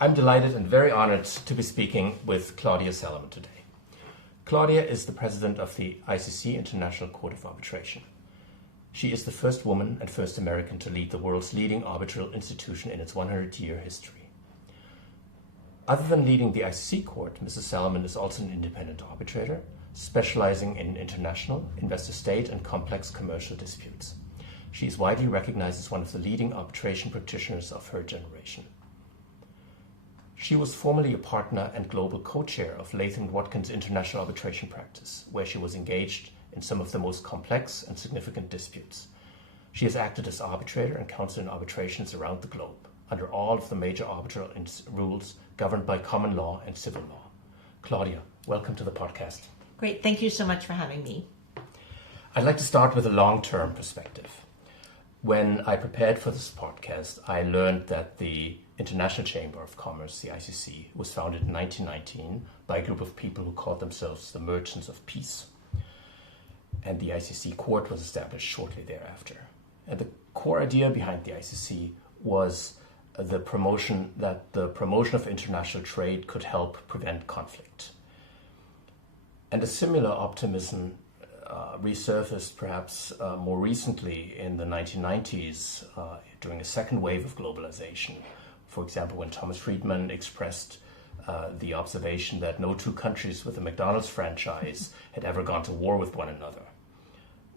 I'm delighted and very honored to be speaking with Claudia Salomon today. Claudia is the president of the ICC International Court of Arbitration. She is the first woman and first American to lead the world's leading arbitral institution in its 100-year history. Other than leading the ICC Court, Mrs. Salomon is also an independent arbitrator, specializing in international, investor-state, and complex commercial disputes. She is widely recognized as one of the leading arbitration practitioners of her generation. She was formerly a partner and global co-chair of Latham and Watkins international arbitration practice, where she was engaged in some of the most complex and significant disputes. She has acted as arbitrator and counsel in arbitrations around the globe, under all of the major arbitral rules governed by common law and civil law. Claudia, welcome to the podcast. Great, thank you so much for having me. I'd like to start with a long-term perspective. When I prepared for this podcast, I learned that the International Chamber of Commerce, the ICC, was founded in 1919 by a group of people who called themselves the Merchants of Peace. And the ICC Court was established shortly thereafter. And the core idea behind the ICC was the promotion of international trade could help prevent conflict. And a similar optimism resurfaced perhaps more recently in the 1990s during a second wave of globalization. For example, when Thomas Friedman expressed the observation that no two countries with a McDonald's franchise had ever gone to war with one another.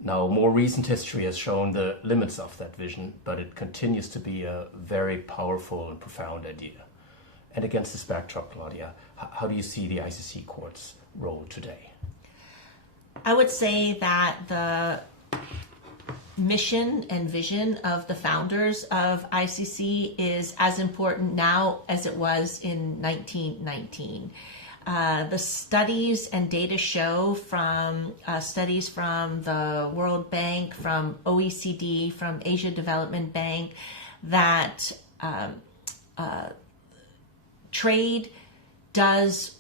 Now, more recent history has shown the limits of that vision, but it continues to be a very powerful and profound idea. And against this backdrop, Claudia, how do you see the ICC Court's role today? I would say that the mission and vision of the founders of ICC is as important now as it was in 1919. The studies and data show from studies from the World Bank, from OECD, from Asia Development Bank, that trade does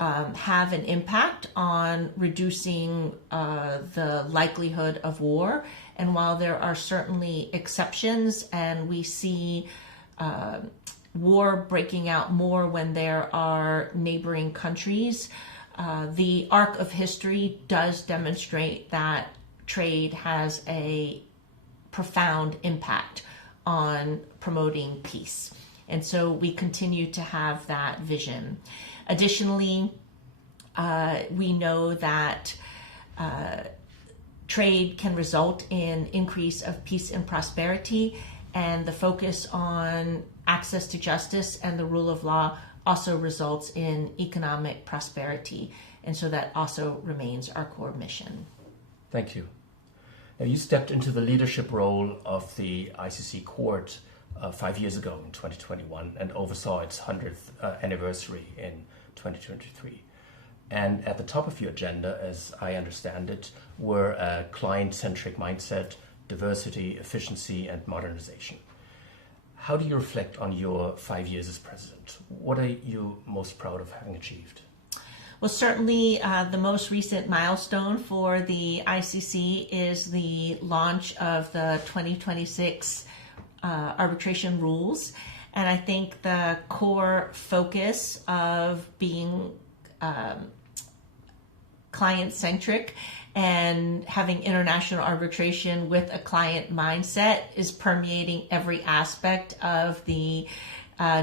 have an impact on reducing the likelihood of war. And while there are certainly exceptions, and we see war breaking out more when there are neighboring countries, the arc of history does demonstrate that trade has a profound impact on promoting peace. And so we continue to have that vision. Additionally, we know that trade can result in increase of peace and prosperity, and the focus on access to justice and the rule of law also results in economic prosperity. And so that also remains our core mission. Thank you. Now, you stepped into the leadership role of the ICC Court 5 years ago in 2021 and oversaw its 100th anniversary in 2023. And at the top of your agenda, as I understand it, were a client-centric mindset, diversity, efficiency, and modernization. How do you reflect on your 5 years as president? What are you most proud of having achieved? Well, certainly the most recent milestone for the ICC is the launch of the 2026 arbitration rules. And I think the core focus of being client-centric and having international arbitration with a client mindset is permeating every aspect of the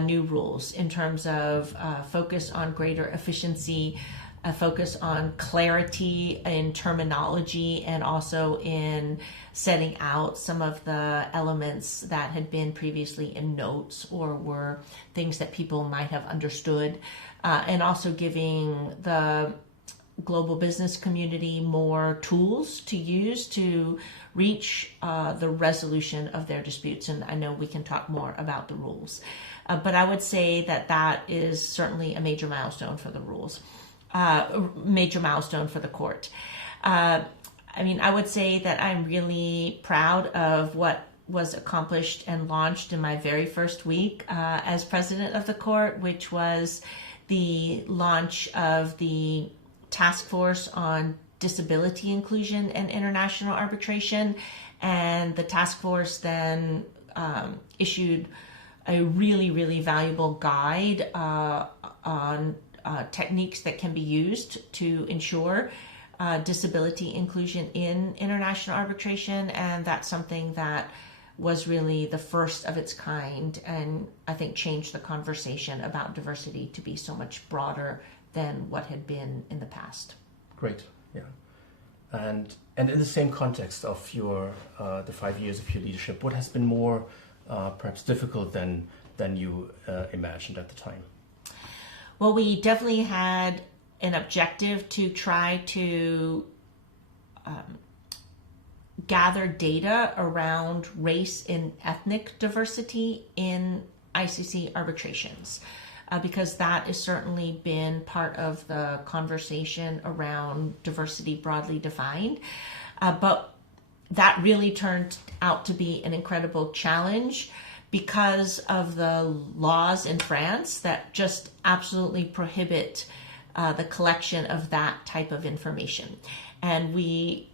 new rules in terms of focus on greater efficiency, a focus on clarity in terminology, and also in setting out some of the elements that had been previously in notes or were things that people might have understood, and also giving the global business community more tools to use to reach the resolution of their disputes. And I know we can talk more about the rules. But I would say that that is certainly a major milestone for the rules, major milestone for the court. I would say that I'm really proud of what was accomplished and launched in my very first week as president of the court, which was the launch of the task force on disability inclusion and international arbitration. And the task force then issued a really, really valuable guide on techniques that can be used to ensure disability inclusion in international arbitration, and that's something that was really the first of its kind, and I think changed the conversation about diversity to be so much broader than what had been in the past. Great, yeah. And in the same context of your the 5 years of your leadership, what has been more perhaps difficult than you imagined at the time? Well, we definitely had an objective to try to gather data around race and ethnic diversity in ICC arbitrations, because that has certainly been part of the conversation around diversity broadly defined. But that really turned out to be an incredible challenge because of the laws in France that just absolutely prohibit the collection of that type of information. And we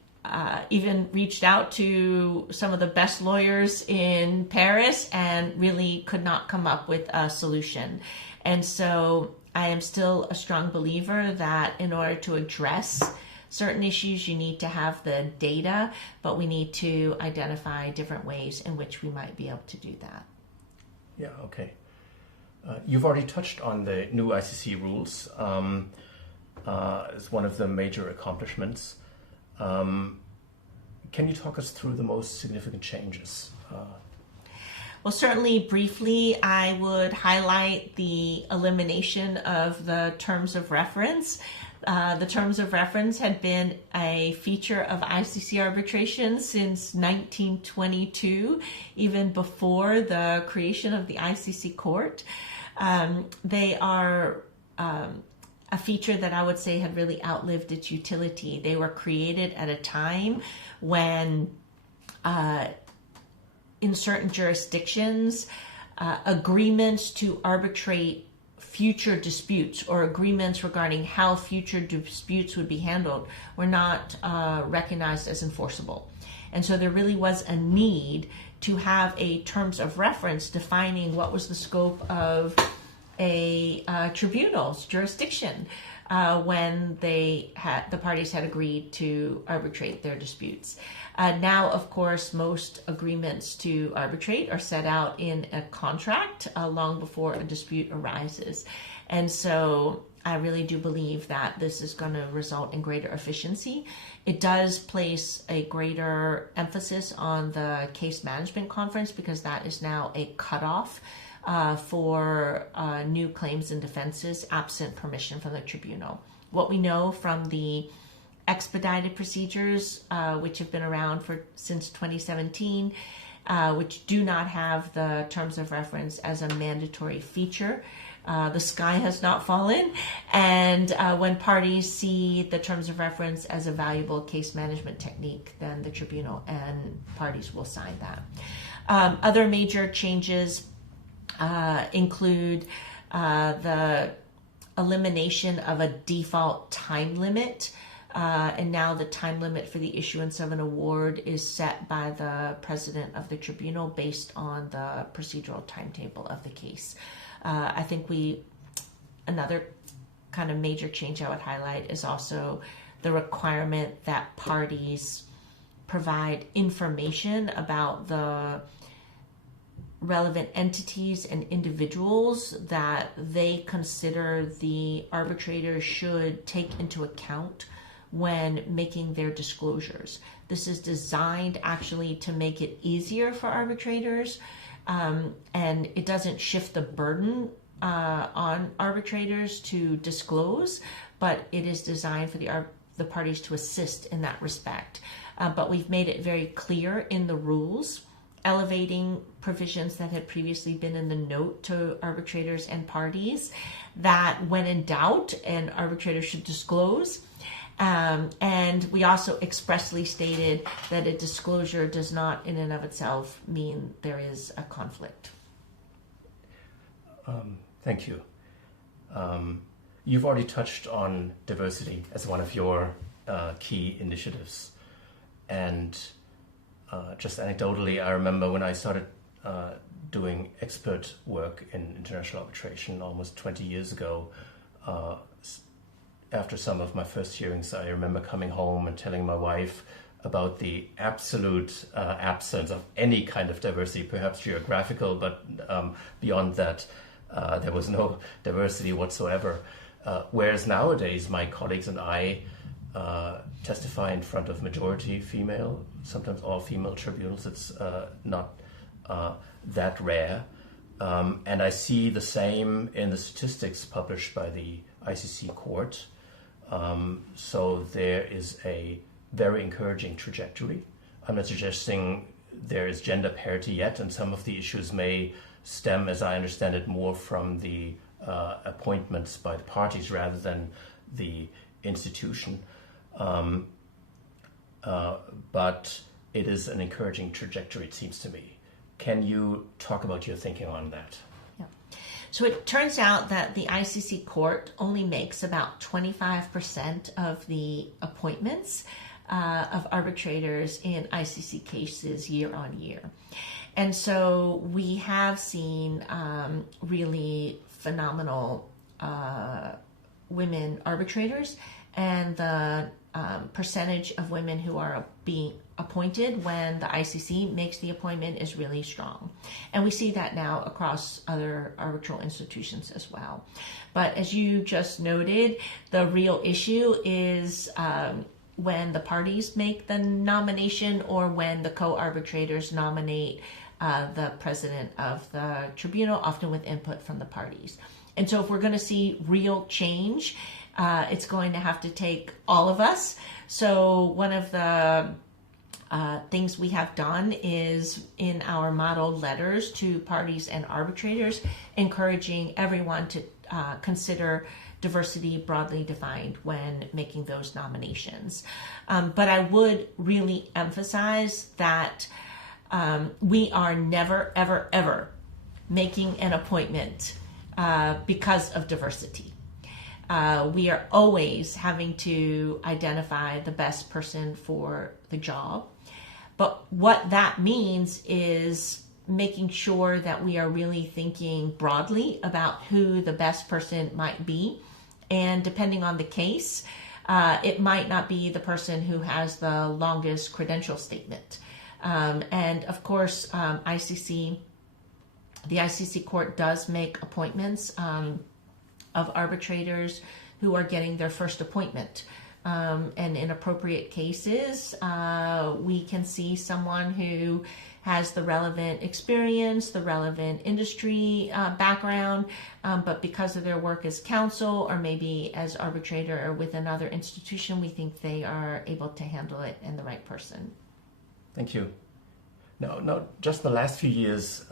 even reached out to some of the best lawyers in Paris and really could not come up with a solution. And so I am still a strong believer that in order to address certain issues, you need to have the data, but we need to identify different ways in which we might be able to do that. Yeah, okay. You've already touched on the new ICC rules as one of the major accomplishments. Can you talk us through the most significant changes? Well, certainly briefly, I would highlight the elimination of the terms of reference. The terms of reference had been a feature of ICC arbitration since 1922, even before the creation of the ICC Court. They are a feature that I would say had really outlived its utility. They were created at a time when in certain jurisdictions, agreements to arbitrate future disputes or agreements regarding how future disputes would be handled were not recognized as enforceable. And so there really was a need to have a terms of reference defining what was the scope of a tribunal's jurisdiction when the parties had agreed to arbitrate their disputes. Now, of course, most agreements to arbitrate are set out in a contract long before a dispute arises. And so I really do believe that this is going to result in greater efficiency. It does place a greater emphasis on the case management conference because that is now a cutoff for new claims and defenses absent permission from the tribunal. What we know from the expedited procedures, which have been around since 2017, which do not have the terms of reference as a mandatory feature. The sky has not fallen, and when parties see the terms of reference as a valuable case management technique, then the tribunal and parties will sign that. Other major changes include the elimination of a default time limit. And now the time limit for the issuance of an award is set by the president of the tribunal based on the procedural timetable of the case. I think another kind of major change I would highlight is also the requirement that parties provide information about the relevant entities and individuals that they consider the arbitrator should take into account when making their disclosures. This is designed actually to make it easier for arbitrators, and it doesn't shift the burden on arbitrators to disclose, but it is designed for the parties to assist in that respect. But we've made it very clear in the rules, elevating provisions that had previously been in the note to arbitrators and parties, that when in doubt, an arbitrator should disclose. And we also expressly stated that a disclosure does not in and of itself mean there is a conflict. Thank you. You've already touched on diversity as one of your key initiatives. And just anecdotally, I remember when I started doing expert work in international arbitration almost 20 years ago. After some of my first hearings, I remember coming home and telling my wife about the absolute absence of any kind of diversity, perhaps geographical, but beyond that, there was no diversity whatsoever. Whereas nowadays, my colleagues and I testify in front of majority female, sometimes all female tribunals. It's not that rare. And I see the same in the statistics published by the ICC Court. So there is a very encouraging trajectory. I'm not suggesting there is gender parity yet, and some of the issues may stem, as I understand it, more from the appointments by the parties rather than the institution. But it is an encouraging trajectory, it seems to me. Can you talk about your thinking on that? So it turns out that the ICC Court only makes about 25% of the appointments of arbitrators in ICC cases year on year. And so we have seen really phenomenal women arbitrators, and the percentage of women who are being appointed when the ICC makes the appointment is really strong. And we see that now across other arbitral institutions as well. But as you just noted, the real issue is when the parties make the nomination or when the co-arbitrators nominate the president of the tribunal, often with input from the parties. And so if we're going to see real change, it's going to have to take all of us. So one of the things we have done is in our modeled letters to parties and arbitrators, encouraging everyone to consider diversity broadly defined when making those nominations. But I would really emphasize that we are never, ever, ever making an appointment because of diversity. We are always having to identify the best person for the job. But what that means is making sure that we are really thinking broadly about who the best person might be. And depending on the case, it might not be the person who has the longest credential statement. And of course, the ICC Court does make appointments of arbitrators who are getting their first appointment. And in appropriate cases, we can see someone who has the relevant experience, the relevant industry background, but because of their work as counsel or maybe as arbitrator or with another institution, we think they are able to handle it and the right person. Thank you. Now, just in the last few years,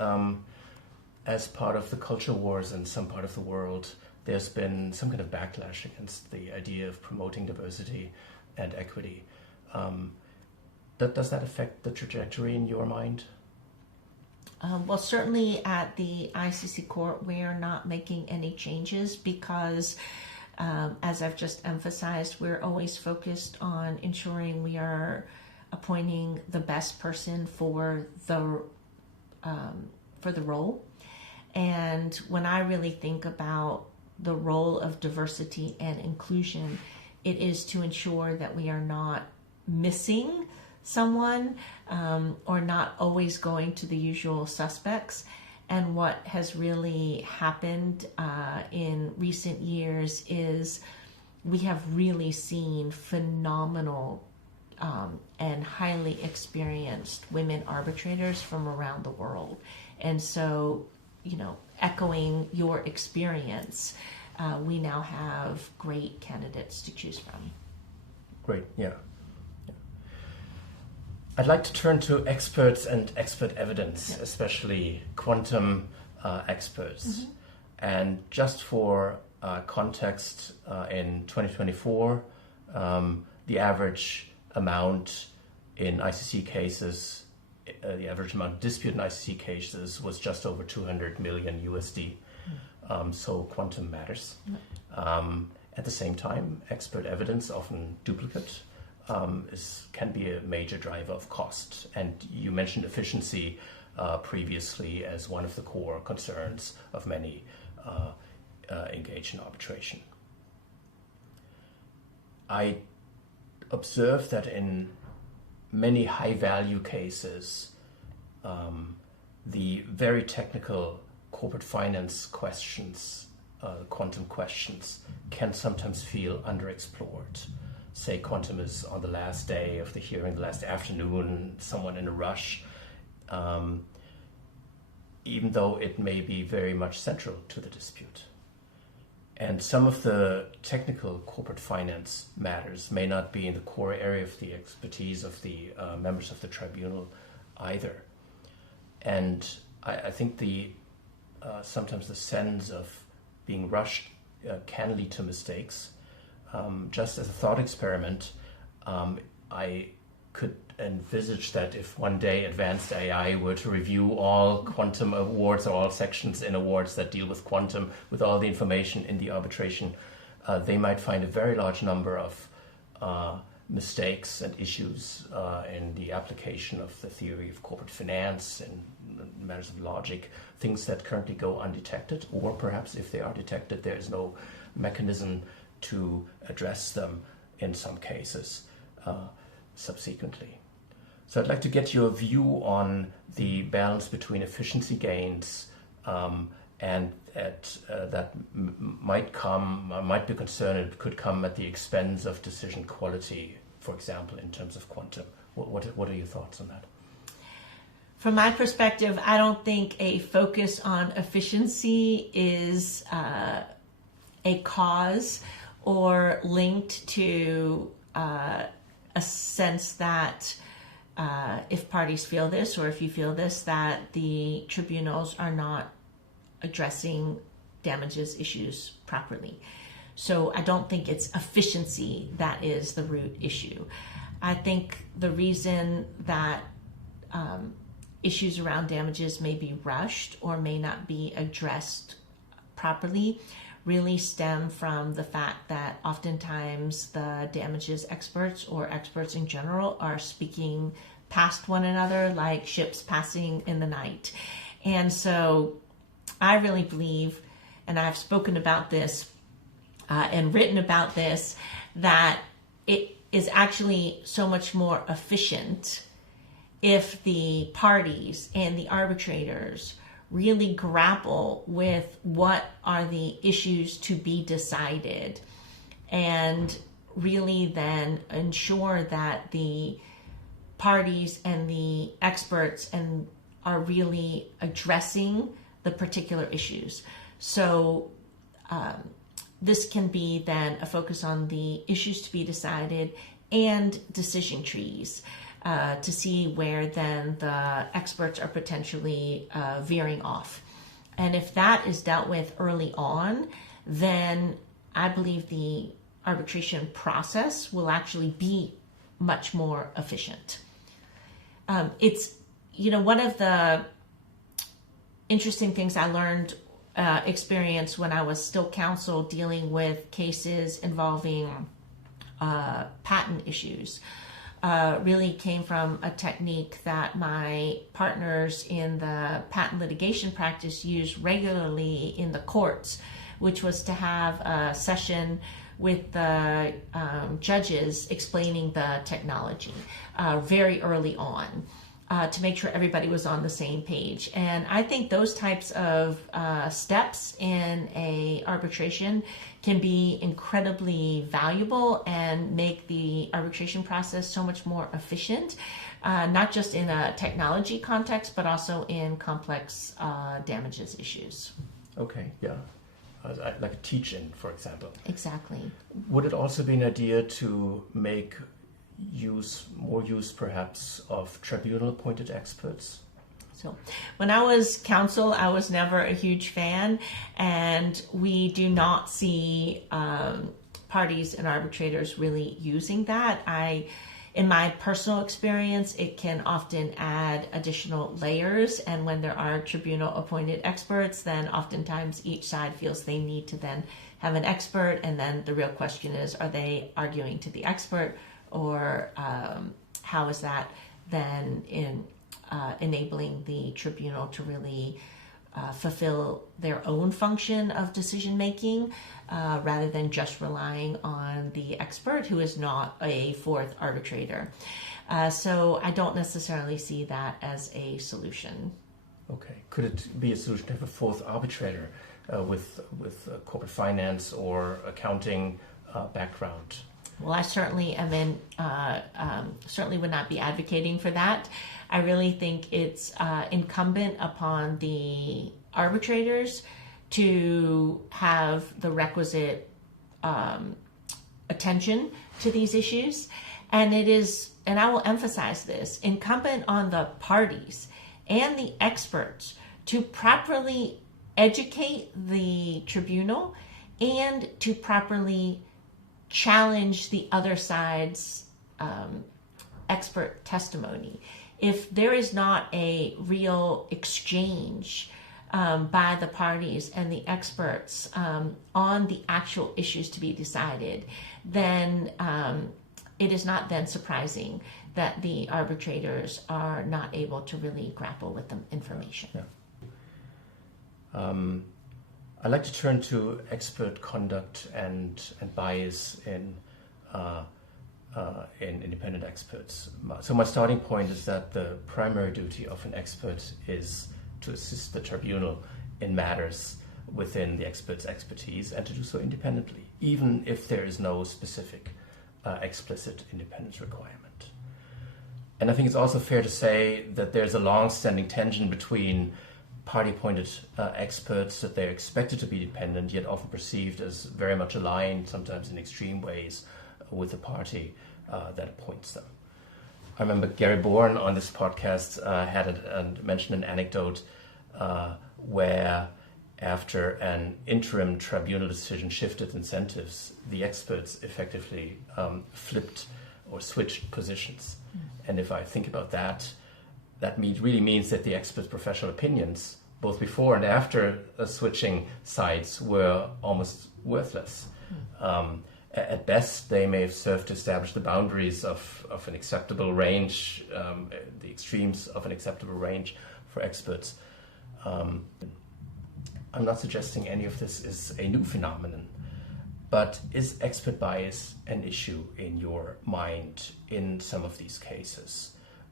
as part of the culture wars in some part of the world, there's been some kind of backlash against the idea of promoting diversity and equity. Does that affect the trajectory in your mind? Well, certainly at the ICC Court, we are not making any changes because, as I've just emphasized, we're always focused on ensuring we are appointing the best person for the role. And when I really think about the role of diversity and inclusion, it is to ensure that we are not missing someone or not always going to the usual suspects. And what has really happened in recent years is we have really seen phenomenal and highly experienced women arbitrators from around the world. And so, echoing your experience, we now have great candidates to choose from. Great, yeah. I'd like to turn to experts and expert evidence, especially quantum experts. Mm-hmm. And just for context, in 2024, the average amount in ICC cases, the average amount of dispute in ICC cases was just over 200 million USD. So quantum matters. At the same time, expert evidence, often duplicate, can be a major driver of cost. And you mentioned efficiency. previously as one of the core concerns of many engaged in arbitration. I observed that in many high-value cases, the very technical corporate finance questions, quantum questions, can sometimes feel underexplored. Say quantum is on the last day of the hearing, the last afternoon, someone in a rush, even though it may be very much central to the dispute. And some of the technical corporate finance matters may not be in the core area of the expertise of the members of the tribunal either. And I think sometimes the sense of being rushed can lead to mistakes. Just as a thought experiment, I could envisage that if one day advanced AI were to review all quantum awards or all sections in awards that deal with quantum with all the information in the arbitration, they might find a very large number of mistakes and issues in the application of the theory of corporate finance and matters of logic, things that currently go undetected, or perhaps if they are detected, there is no mechanism to address them in some cases subsequently. So I'd like to get your view on the balance between efficiency gains and that might be concerned it could come at the expense of decision quality, for example, in terms of quantum. What are your thoughts on that? From my perspective, I don't think a focus on efficiency is a cause or linked to a sense that if parties feel this, or if you feel this, that the tribunals are not addressing damages issues properly. So I don't think it's efficiency that is the root issue. I think the reason that issues around damages may be rushed or may not be addressed properly really stem from the fact that oftentimes the damages experts or experts in general are speaking past one another like ships passing in the night. And so I really believe, and I've spoken about this and written about this, that it is actually so much more efficient if the parties and the arbitrators really grapple with what are the issues to be decided and really then ensure that the parties and the experts are really addressing the particular issues. So this can be then a focus on the issues to be decided and decision trees to see where then the experts are potentially veering off. And if that is dealt with early on, then I believe the arbitration process will actually be much more efficient. It's, one of the interesting things I learned, experience when I was still counsel dealing with cases involving patent issues, really came from a technique that my partners in the patent litigation practice use regularly in the courts, which was to have a session with the judges explaining the technology very early on to make sure everybody was on the same page. And I think those types of steps in a arbitration can be incredibly valuable and make the arbitration process so much more efficient, not just in a technology context, but also in complex damages issues. Okay, yeah. Like a teach-in, for example. Exactly. Would it also be an idea to make more use perhaps of tribunal-appointed experts? So when I was counsel, I was never a huge fan, and we do not see parties and arbitrators really using that. In my personal experience, it can often add additional layers, and when there are tribunal-appointed experts, then oftentimes each side feels they need to then have an expert, and then the real question is, are they arguing to the expert, or how is that then enabling the tribunal to really fulfill their own function of decision making rather than just relying on the expert who is not a fourth arbitrator. So I don't necessarily see that as a solution. Okay. Could it be a solution to have a fourth arbitrator with corporate finance or accounting background? Well, I certainly certainly would not be advocating for that. I really think it's incumbent upon the arbitrators to have the requisite attention to these issues. And it is, and I will emphasize this, incumbent on the parties and the experts to properly educate the tribunal and to properly challenge the other side's expert testimony. If there is not a real exchange by the parties and the experts on the actual issues to be decided, then it is not then surprising that the arbitrators are not able to really grapple with the information. Yeah. I'd like to turn to expert conduct and bias in independent experts. So my starting point is that the primary duty of an expert is to assist the tribunal in matters within the expert's expertise and to do so independently, even if there is no specific explicit independence requirement. And I think it's also fair to say that there's a long-standing tension between party-appointed experts, that they're expected to be dependent, yet often perceived as very much aligned, sometimes in extreme ways, with the party that appoints them. I remember Gary Bourne on this podcast mentioned an anecdote where after an interim tribunal decision shifted incentives, the experts effectively flipped or switched positions. And if I think about that, that really means that the experts' professional opinions, both before and after switching sides, were almost worthless. At best, they may have served to establish the boundaries of an acceptable range, the extremes of an acceptable range for experts. I'm not suggesting any of this is a new phenomenon, but is expert bias an issue in your mind in some of these cases?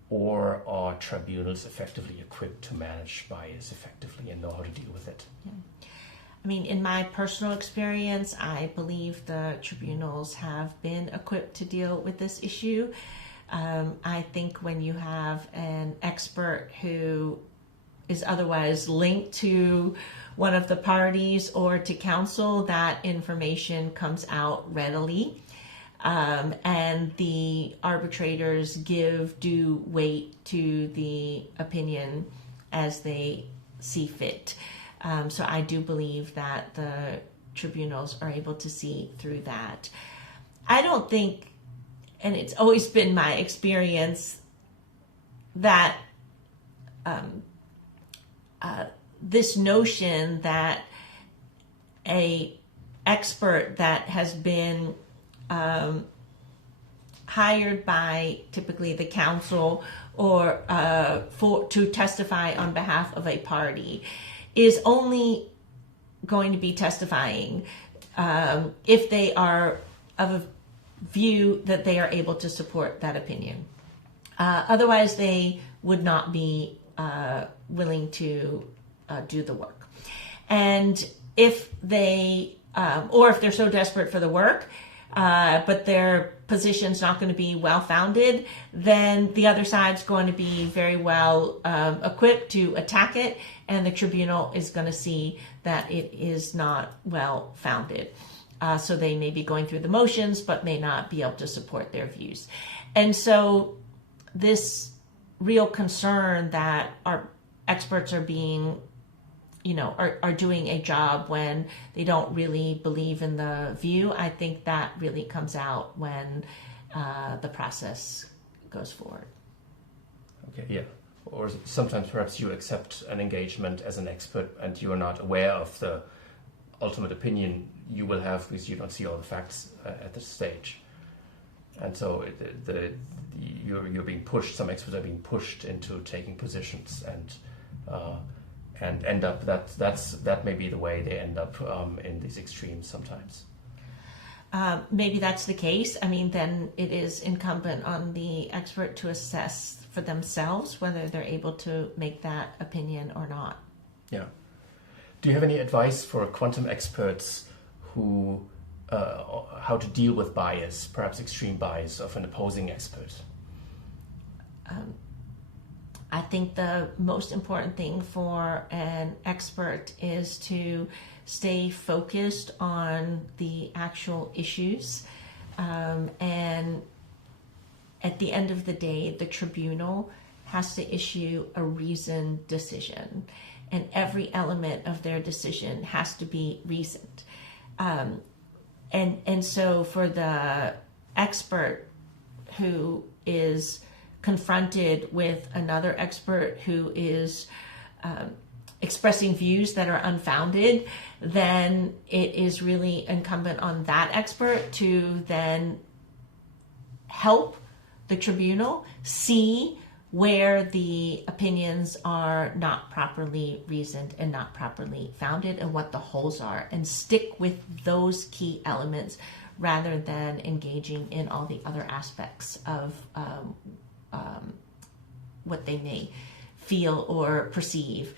Or are tribunals effectively equipped to manage bias effectively and know how to deal with it? Yeah. I mean, in my personal experience, I believe the tribunals have been equipped to deal with this issue. I think when you have an expert who is otherwise linked to one of the parties or to counsel, that information comes out readily. And the arbitrators give due weight to the opinion as they see fit. So I do believe that the tribunals are able to see through that. I don't think, and it's always been my experience, that this notion that a expert that has been hired by typically the counsel or to testify on behalf of a party is only going to be testifying if they are of a view that they are able to support that opinion. Otherwise, they would not be willing to do the work. And if they, or if they're so desperate for the work, but their position's not going to be well-founded, then the other side's going to be very well equipped to attack it, and the tribunal is going to see that it is not well-founded. So they may be going through the motions, but may not be able to support their views. And so this real concern that our experts are being are doing a job when they don't really believe in the view, I think that really comes out when the process goes forward. Okay, yeah. Or sometimes perhaps you accept an engagement as an expert and you are not aware of the ultimate opinion you will have because you don't see all the facts at this stage. And so you're being pushed. Some experts are being pushed into taking positions, and end up that may be the way they end up in these extremes sometimes. Maybe that's the case. I mean, then it is incumbent on the expert to assess for themselves whether they're able to make that opinion or not. Yeah. Do you have any advice for quantum experts who how to deal with bias, perhaps extreme bias of an opposing expert? I think the most important thing for an expert is to stay focused on the actual issues. And at the end of the day, the tribunal has to issue a reasoned decision. And every element of their decision has to be reasoned. And so for the expert who is confronted with another expert who is expressing views that are unfounded, then it is really incumbent on that expert to then help the tribunal see where the opinions are not properly reasoned and not properly founded and what the holes are, and stick with those key elements rather than engaging in all the other aspects of what they may feel or perceive.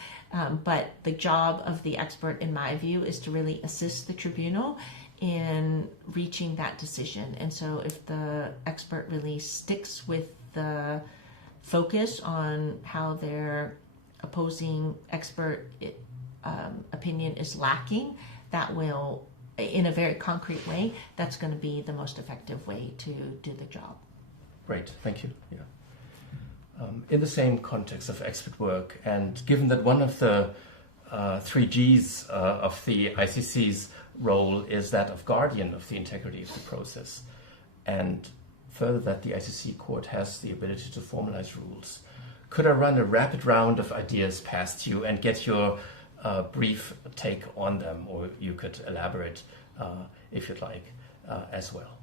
But the job of the expert, in my view, is to really assist the tribunal in reaching that decision. And so if the expert really sticks with the focus on how their opposing expert opinion is lacking, that will, in a very concrete way, that's going to be the most effective way to do the job. Great, thank you. Yeah. In the same context of expert work, and given that one of the 3Gs of the ICC's role is that of guardian of the integrity of the process, and further that the ICC Court has the ability to formalize rules, could I run a rapid round of ideas past you and get your brief take on them, or you could elaborate if you'd like as well.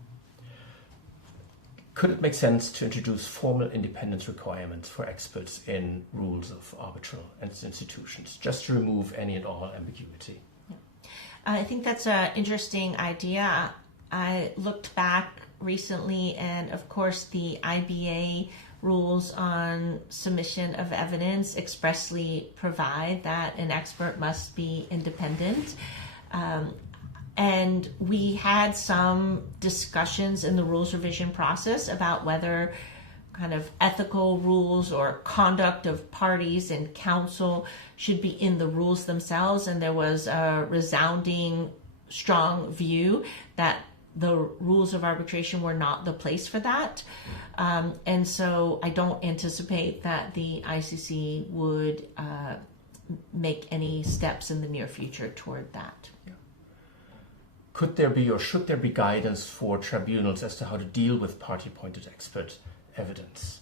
Could it make sense to introduce formal independence requirements for experts in rules of arbitral institutions, just to remove any and all ambiguity? I think that's an interesting idea. I looked back recently, and of course the IBA rules on submission of evidence expressly provide that an expert must be independent. And we had some discussions in the rules revision process about whether kind of ethical rules or conduct of parties and counsel should be in the rules themselves. And there was a resounding, strong view that the rules of arbitration were not the place for that. And so I don't anticipate that the ICC would make any steps in the near future toward that. Yeah. Could there be or should there be guidance for tribunals as to how to deal with party-appointed expert evidence?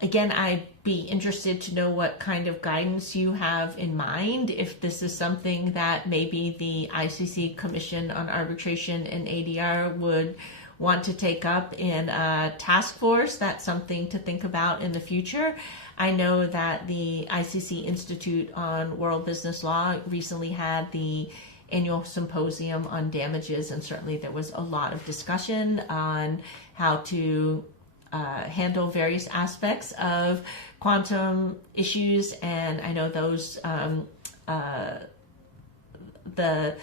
Again, I'd be interested to know what kind of guidance you have in mind. If this is something that maybe the ICC Commission on Arbitration and ADR would want to take up in a task force, that's something to think about in the future. I know that the ICC Institute on World Business Law recently had the annual symposium on damages, and certainly there was a lot of discussion on how to handle various aspects of quantum issues, and I know those the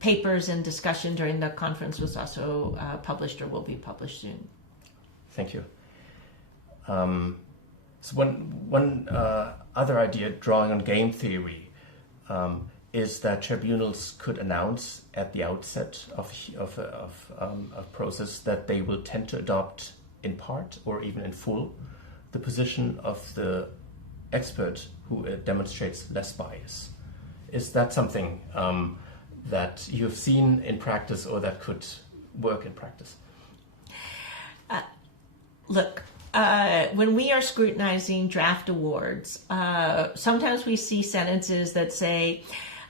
papers and discussion during the conference was also published or will be published soon. Thank you. So one other idea, drawing on game theory, is that tribunals could announce at the outset of a process that they will tend to adopt in part or even in full the position of the expert who demonstrates less bias. Is that something that you've seen in practice or that could work in practice? Look, when we are scrutinizing draft awards, sometimes we see sentences that say,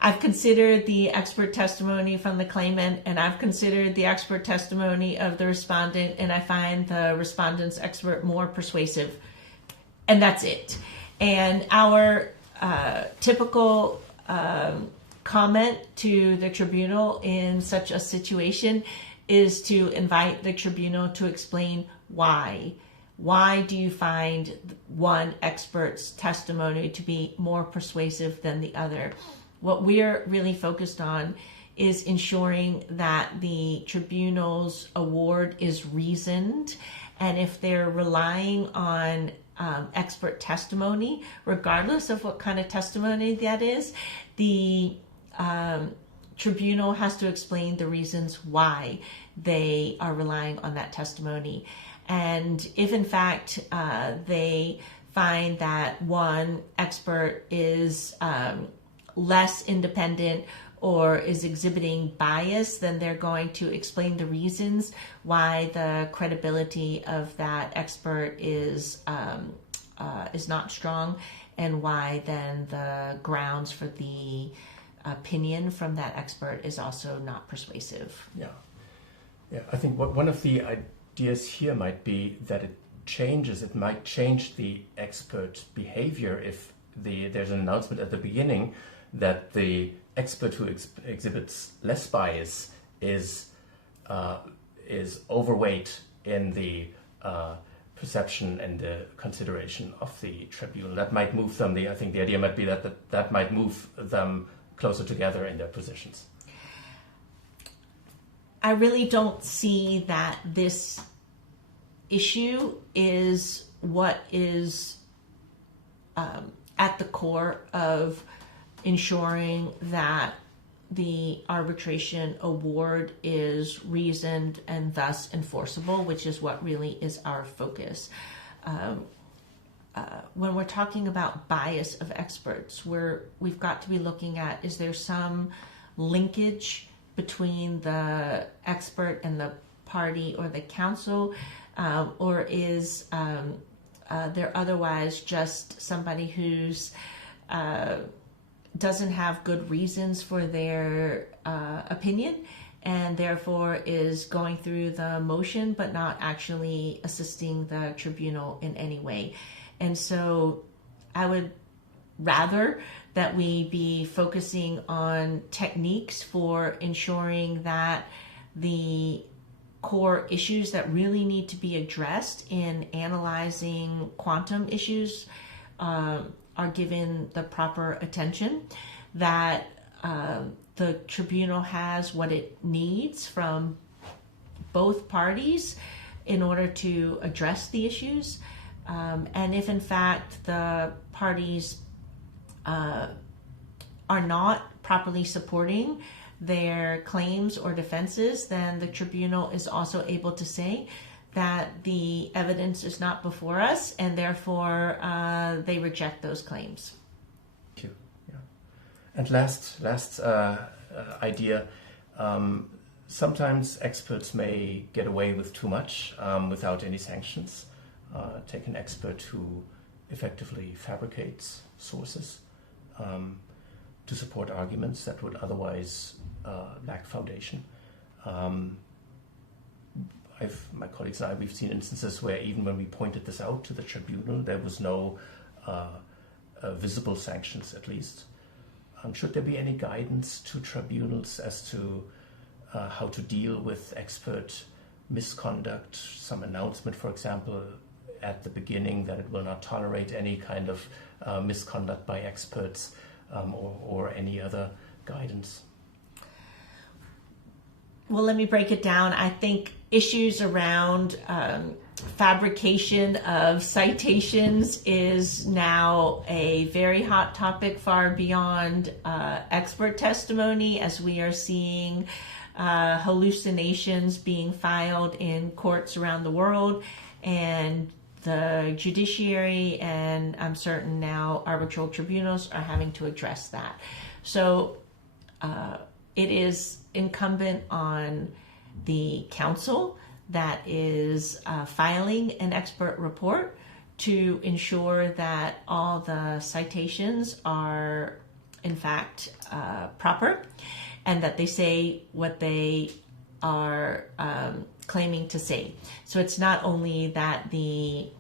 I've considered the expert testimony from the claimant, and I've considered the expert testimony of the respondent, and I find the respondent's expert more persuasive. And that's it. And our typical comment to the tribunal in such a situation is to invite the tribunal to explain why. Why do you find one expert's testimony to be more persuasive than the other? What we're really focused on is ensuring that the tribunal's award is reasoned, and if they're relying on expert testimony, regardless of what kind of testimony that is, the tribunal has to explain the reasons why they are relying on that testimony. And if in fact they find that one expert is less independent or is exhibiting bias, then they're going to explain the reasons why the credibility of that expert is not strong, and why then the grounds for the opinion from that expert is also not persuasive. Yeah. I think one of the ideas here might be that it might change the expert behavior if there's an announcement at the beginning that the expert who exhibits less bias is overweight in the perception and the consideration of the tribunal. That might move them. I think the idea might be that might move them closer together in their positions. I really don't see that this issue is what is at the core of ensuring that the arbitration award is reasoned and thus enforceable, which is what really is our focus. When we're talking about bias of experts, we've got to be looking at, is there some linkage between the expert and the party or the counsel, or is there otherwise just somebody who's doesn't have good reasons for their opinion, and therefore is going through the motion but not actually assisting the tribunal in any way. And so I would rather that we be focusing on techniques for ensuring that the core issues that really need to be addressed in analyzing quantum issues are given the proper attention, that the tribunal has what it needs from both parties in order to address the issues. And if in fact the parties are not properly supporting their claims or defenses, then the tribunal is also able to say that the evidence is not before us, and therefore they reject those claims. Thank you. Yeah. And last idea, sometimes experts may get away with too much without any sanctions. Take an expert who effectively fabricates sources to support arguments that would otherwise lack foundation. My colleagues and I, we've seen instances where even when we pointed this out to the tribunal, there was no visible sanctions, at least. Should there be any guidance to tribunals as to how to deal with expert misconduct? Some announcement, for example, at the beginning that it will not tolerate any kind of misconduct by experts, or any other guidance? Well, let me break it down. I think issues around fabrication of citations is now a very hot topic, far beyond expert testimony, as we are seeing hallucinations being filed in courts around the world, and the judiciary and I'm certain now arbitral tribunals are having to address that. So it is incumbent on the counsel that is filing an expert report to ensure that all the citations are in fact, proper, and that they say what they are claiming to say. So it's not only that the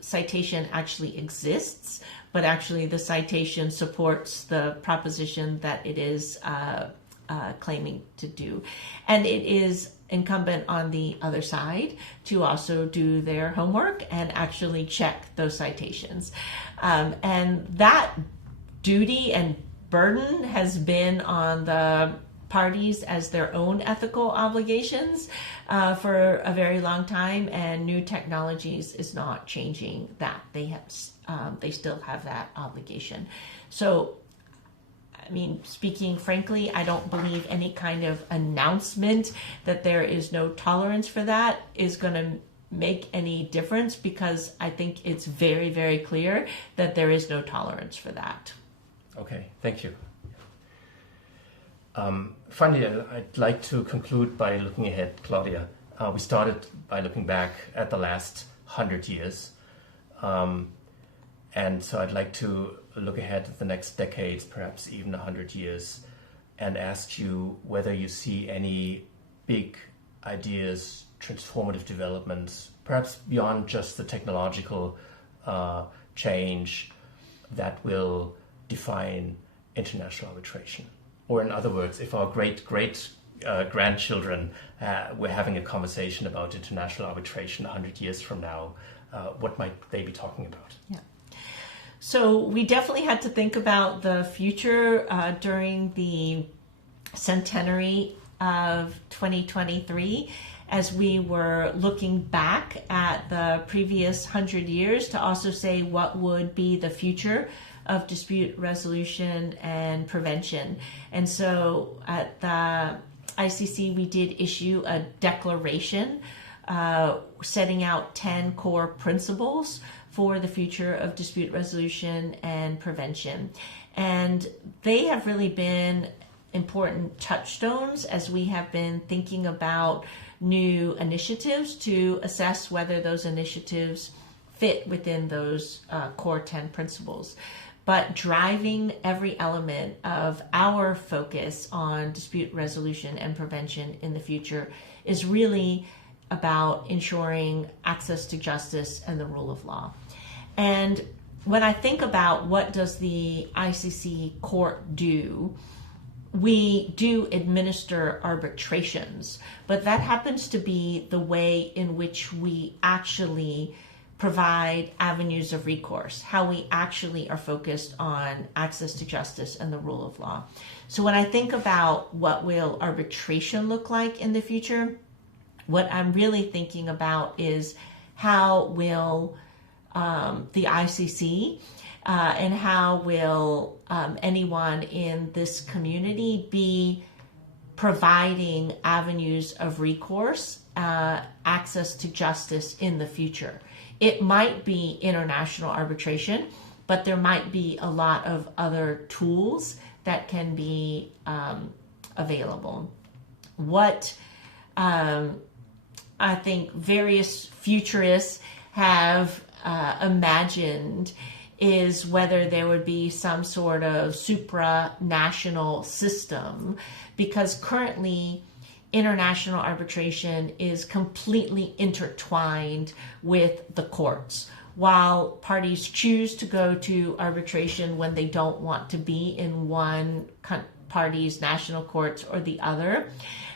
citation actually exists, but actually the citation supports the proposition that it is claiming to do. And it is incumbent on the other side to also do their homework and actually check those citations. And that duty and burden has been on the parties as their own ethical obligations for a very long time, and new technologies is not changing that. They still have that obligation. So, I mean, speaking frankly, I don't believe any kind of announcement that there is no tolerance for that is going to make any difference, because I think it's very, very clear that there is no tolerance for that. Okay, thank you. Finally, I'd like to conclude by looking ahead, Claudia. We started by looking back at the last 100 years. And so I'd like to look ahead at the next decades, perhaps even 100 years, and ask you whether you see any big ideas, transformative developments, perhaps beyond just the technological change, that will define international arbitration. Or in other words, if our great grandchildren were having a conversation about international arbitration 100 years from now, what might they be talking about? Yeah. So we definitely had to think about the future during the centenary of 2023, as we were looking back at the previous 100 years to also say what would be the future of dispute resolution and prevention. And so at the ICC, we did issue a declaration setting out 10 core principles for the future of dispute resolution and prevention. And they have really been important touchstones as we have been thinking about new initiatives to assess whether those initiatives fit within those core 10 principles. But driving every element of our focus on dispute resolution and prevention in the future is really about ensuring access to justice and the rule of law. And when I think about what does the ICC Court do, we do administer arbitrations, but that happens to be the way in which we actually provide avenues of recourse, how we actually are focused on access to justice and the rule of law. So when I think about what will arbitration look like in the future, what I'm really thinking about is how will the ICC and how will anyone in this community be providing avenues of recourse, access to justice in the future. It might be international arbitration, but there might be a lot of other tools that can be available. What I think various futurists have imagined is whether there would be some sort of supranational system, because currently international arbitration is completely intertwined with the courts. While parties choose to go to arbitration when they don't want to be in one party's national courts or the other,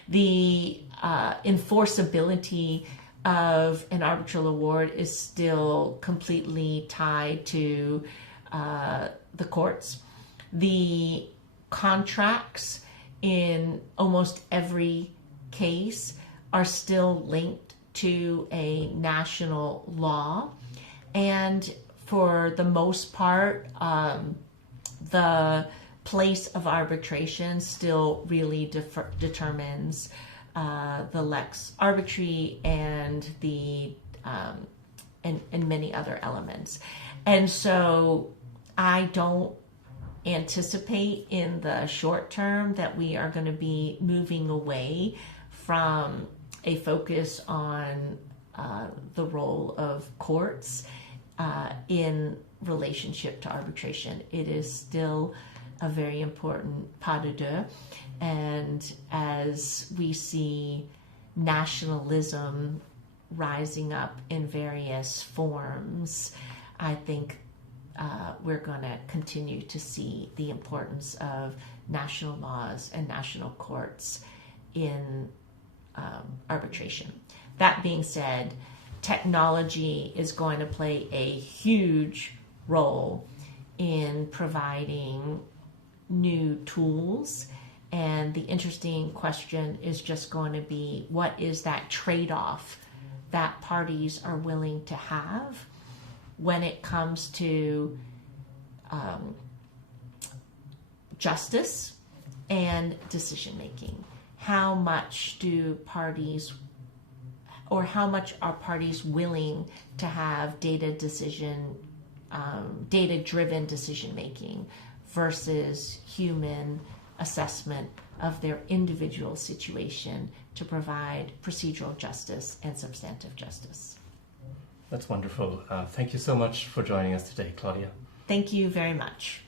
the enforceability of an arbitral award is still completely tied to the courts. The contracts in almost every case are still linked to a national law, and for the most part, the place of arbitration still really determines the lex arbitri and the and many other elements. And so I don't anticipate in the short term that we are going to be moving away from a focus on the role of courts in relationship to arbitration. It is still a very important pas de deux. And as we see nationalism rising up in various forms, I think we're going to continue to see the importance of national laws and national courts in arbitration. That being said, technology is going to play a huge role in providing new tools. And the interesting question is just going to be, what is that trade-off that parties are willing to have when it comes to justice and decision-making? How much do parties, or how much are parties willing to have data-driven decision-making versus human assessment of their individual situation to provide procedural justice and substantive justice? That's wonderful. Thank you so much for joining us today, Claudia. Thank you very much.